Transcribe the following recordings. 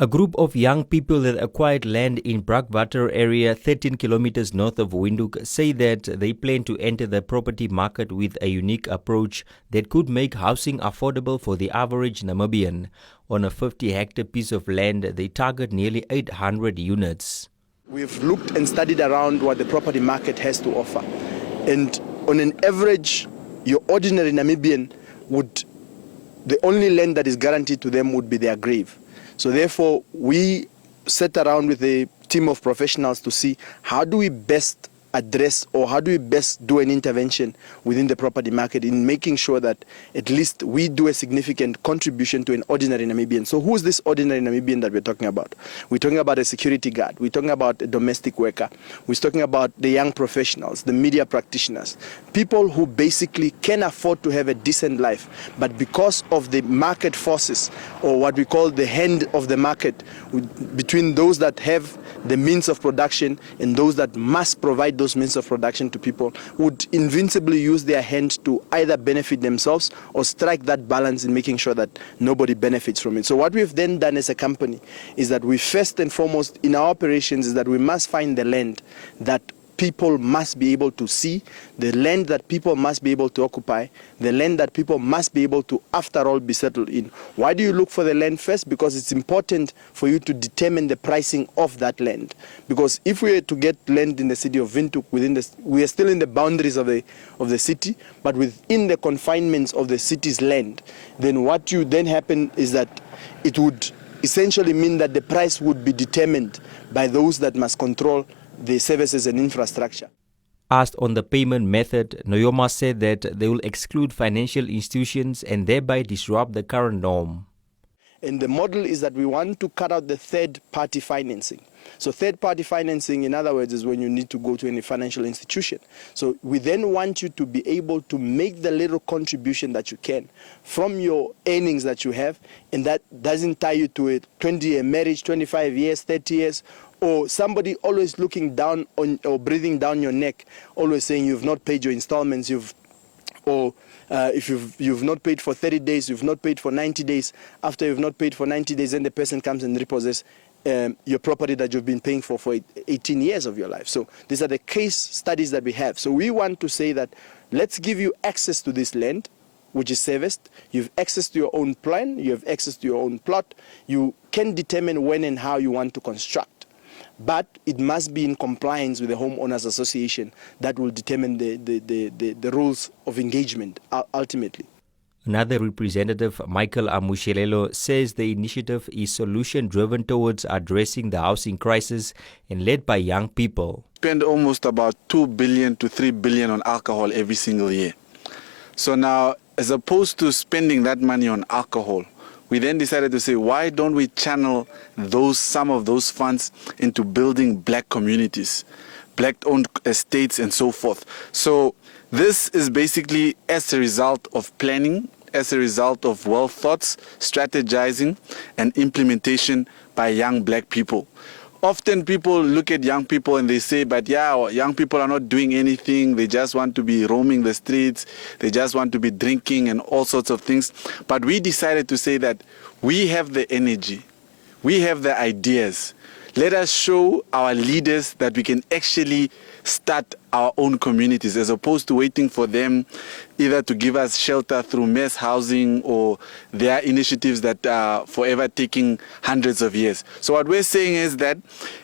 A group of young people that acquired land in Brakwater area 13 kilometers north of Windhoek say that they plan to enter the property market with a unique approach that could make housing affordable for the average Namibian. On a 50-hectare piece of land, they target nearly 800 units. We've looked and studied around what the property market has to offer. And on an average, your ordinary Namibian the only land that is guaranteed to them would be their grave. So therefore, we sat around with a team of professionals to see how do we best address or how do we best do an intervention within the property market in making sure that at least we do a significant contribution to an ordinary Namibian. So who is this ordinary Namibian that we're talking about? We're talking about a security guard. We're talking about a domestic worker. We're talking about the young professionals, the media practitioners, people who basically can afford to have a decent life, but because of the market forces or what we call the hand of the market between those that have the means of production and those that must provide those means of production to people, would invincibly use their hand to either benefit themselves or strike that balance in making sure that nobody benefits from it. So what we've then done as a company is that we first and foremost in our operations is that we must find the land that people must be able to see, the land that people must be able to occupy, the land that people must be able to, after all, be settled in. Why do you look for the land first? Because it's important for you to determine the pricing of that land. Because if we were to get land in the city of Windhoek, we are still in the boundaries of the city, but within the confinements of the city's land, then what you then happen is that it would essentially mean that the price would be determined by those that must control the services and infrastructure. Asked on the payment method, Noyoma said that they will exclude financial institutions and thereby disrupt the current norm. And the model is that we want to cut out the third-party financing. So third-party financing, in other words, is when you need to go to any financial institution. So we then want you to be able to make the little contribution that you can from your earnings that you have, and that doesn't tie you to a 20-year marriage, 25 years, 30 years, or somebody always looking down on or breathing down your neck, always saying you've not paid your installments, if you've not paid for 30 days, you've not paid for 90 days. After you've not paid for 90 days, then the person comes and repossesses your property that you've been paying for 18 years of your life. So these are the case studies that we have. So we want to say that let's give you access to this land, which is serviced. You have access to your own plan, you have access to your own plot. You can determine when and how you want to construct. But it must be in compliance with the Homeowners Association that will determine the rules of engagement ultimately. Another representative, Michael Amushelelo, says the initiative is solution-driven towards addressing the housing crisis and led by young people. Spend almost about 2 billion to 3 billion on alcohol every single year. So now, as opposed to spending that money on alcohol, we then decided to say, why don't we channel some of those funds into building black communities, black-owned estates and so forth. So this is basically as a result of planning, as a result of well thoughts, strategizing and implementation by young black people. Often people look at young people and they say, but yeah, young people are not doing anything. They just want to be roaming the streets. They just want to be drinking and all sorts of things. But we decided to say that we have the energy. We have the ideas. Let us show our leaders that we can actually start our own communities as opposed to waiting for them either to give us shelter through mass housing or their initiatives that are forever taking hundreds of years. So what we're saying is that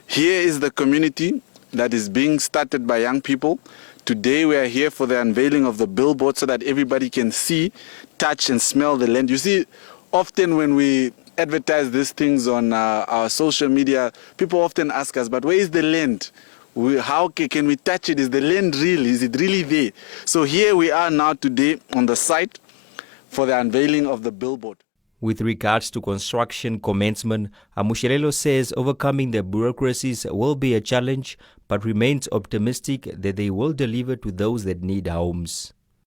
here is the community that is being started by young people. Today we are here for the unveiling of the billboard so that everybody can see, touch and smell the land. You see, often when we advertise these things on our social media, people often ask us, but where is the land? How can we touch it? Is the land real? Is it really there? So here we are now today on the site for the unveiling of the billboard. With regards to construction commencement, Amushelelo says overcoming the bureaucracies will be a challenge, but remains optimistic that they will deliver to those that need homes.